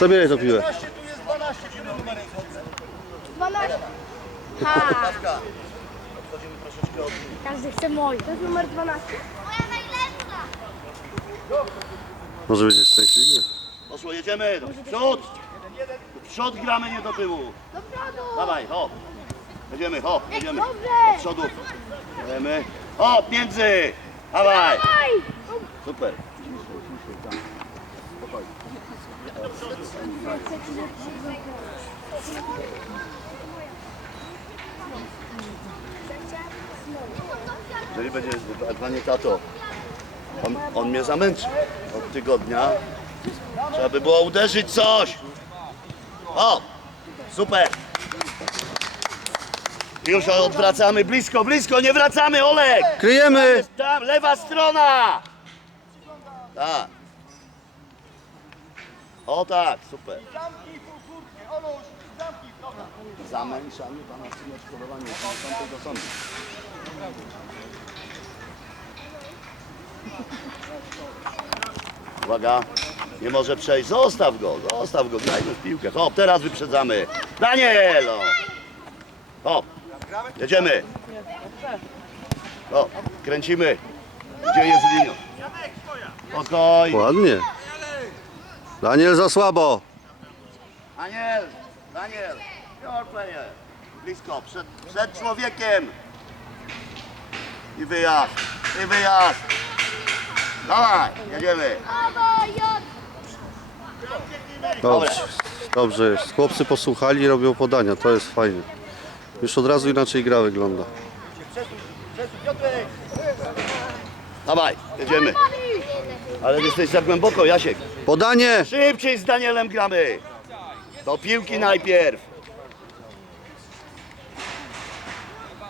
Zabieraj tą piłę. 12, tu jest 12, który numer jest? 12. Ha. Odchodzimy troszeczkę od... każdy chce mój. To jest numer 12. Moja najlepsza. Może będzie szczęśliwy. Poszło, jedziemy. Do przód. Do przód gramy, nie do tyłu. Do przodu. Dawaj, hop. Jedziemy, hop, jedziemy. Dobrze. Do przodu. Jedziemy. Hop, między. Dawaj. Dawaj. Super. Jeżeli będzie, panie tato, on, on mnie zamęczy od tygodnia. Trzeba by było uderzyć coś. O, super. Już odwracamy blisko, blisko, nie wracamy, Olek. Kryjemy! Tam, lewa strona! Tak. O tak, super. Zamęczamy pana syna szkolowanie od sądu do sądu. Uwaga, nie może przejść. Zostaw go, zostaw go, grajmy w piłkę. Hop, teraz wyprzedzamy. Daniel! o. Hop, jedziemy. O, kręcimy. Gdzie jest linia? Spokoj. Ładnie. Daniel za słabo. Daniel, Daniel, your player. Blisko, przed, przed człowiekiem. I wyjazd, i wyjazd. Dawaj, jedziemy. Dobrze. Dobrze jest. Chłopcy posłuchali, robią podania. To jest fajnie. Już od razu inaczej gra wygląda. Dawaj, jedziemy. Ale jesteś za głęboko, Jasiek. Podanie! Szybciej z Danielem gramy. Do piłki najpierw.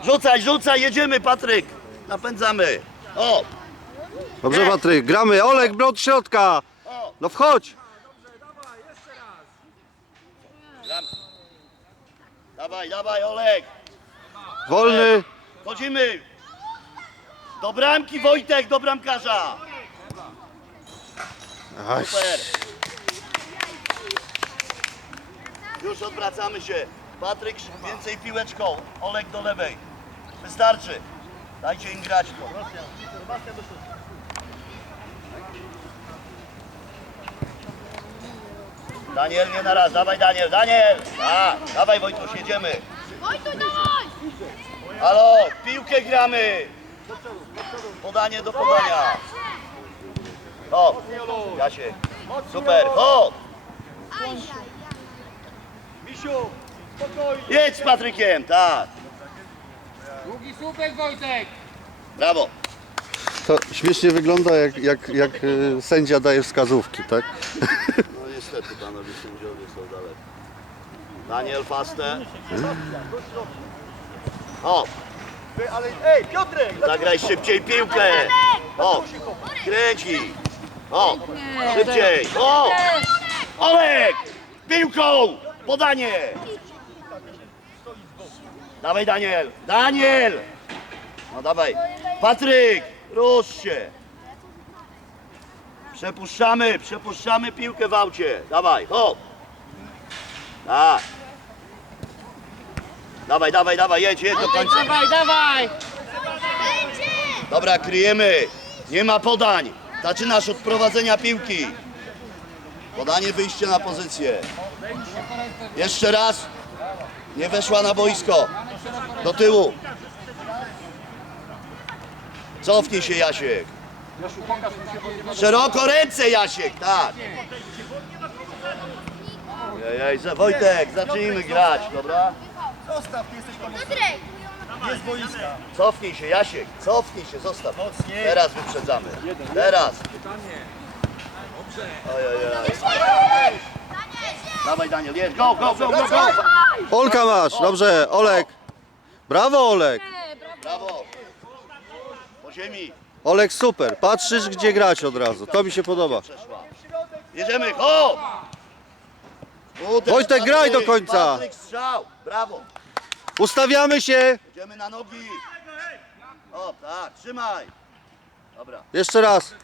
Rzucaj, rzucaj, jedziemy, Patryk. Napędzamy. O, Dobrze Patryk, gramy. Olek, od środka. o, No wchodź. gramy. Dawaj, dawaj, Olek. Wolny. Chodzimy. Do bramki, Wojtek, do bramkarza. Super. Już odwracamy się. Patryk więcej piłeczką. Olek do lewej. Wystarczy. Dajcie im grać. Daniel, nie na raz. Dawaj Daniel, Daniel. A, dawaj Wojtuś, jedziemy. Oj, tu dawaj. Halo, piłkę gramy. Podanie do podania. Hop, Jasiek. Super, hop. Misiu, spokojnie. Jedź z Patrykiem, tak. Długi słupek Wojtek. Brawo. to śmiesznie wygląda jak, jak, jak y, sędzia daje wskazówki, tak? No niestety panowie sędziowie są daleko. Daniel Faste. Ale ej, Piotrek! zagraj szybciej piłkę. O, kręci. O, szybciej. O, Olek, piłką, podanie. Dawaj Daniel, Daniel. No dawaj. Patryk, rusz się. Przepuszczamy, przepuszczamy piłkę w aucie. Dawaj, hop. Tak. Dawaj, dawaj, dawaj, jedź, jedź do końca. Dawaj, dawaj! Dobra, kryjemy. Nie ma podań. Zaczynasz od prowadzenia piłki. Podanie, wyjście na pozycję. Jeszcze raz. Nie weszła na boisko. Do tyłu. Cofnij się, Jasiek. Szeroko ręce, Jasiek, tak. Ej, ej, za- Wojtek, zacznijmy grać, dobra? Zostaw, ty jesteś koniec. Piotrek. Jest boiska. Cofnij się, Jasiek, cofnij się, zostaw. Mocniej. Teraz wyprzedzamy. Teraz. Oj, oj, oj. Dawaj Daniel, jedź, go, go, go, go, go. Olka masz, dobrze. Olek. Brawo Olek. Brawo. Po ziemi Olek super. Patrzysz gdzie grać od razu. To mi się podoba. przeszła. Jedziemy, ho! Wojtek, graj do końca. Patryk, strzał, brawo. Ustawiamy się. Jedziemy na nogi. O, tak, trzymaj. Dobra. Jeszcze raz.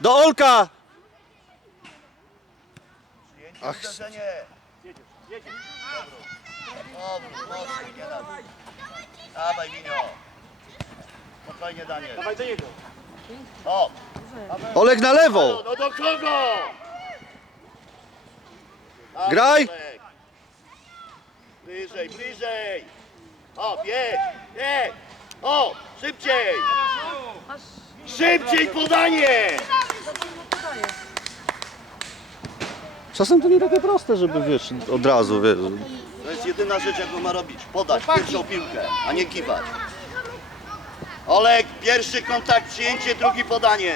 Do Olka. Ach. Uderzenie. Jedziesz, jedziesz. Dobra, mocno, nie dawaj. Dawaj, Minio. Spokojnie, Daniel. Dawaj do niego. O, Olek na lewo! no do kogo? Dawaj, Graj. Bliżej, bliżej. O, bieg, bieg. O, szybciej. Szybciej podanie. Czasem to nie takie proste, żeby wiesz, od razu, wiesz. To jest jedyna rzecz, jaką ma robić. Podać pierwszą piłkę, a nie kiwać. Olek, pierwszy kontakt, przyjęcie, drugi podanie.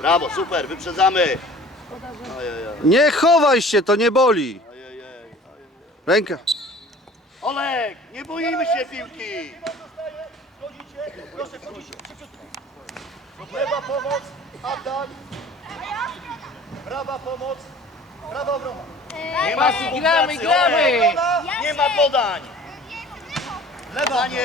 Brawo, super, wyprzedzamy. Ojej, Nie chowaj się, to nie boli. Ręka. Olek, nie boimy się piłki. Proszę, wchodzicie. Lewa pomoc. Atak. Prawa pomoc. Prawa obrona. Nie ma gramy, gramy! Nie ma podań. Lewa. Podanie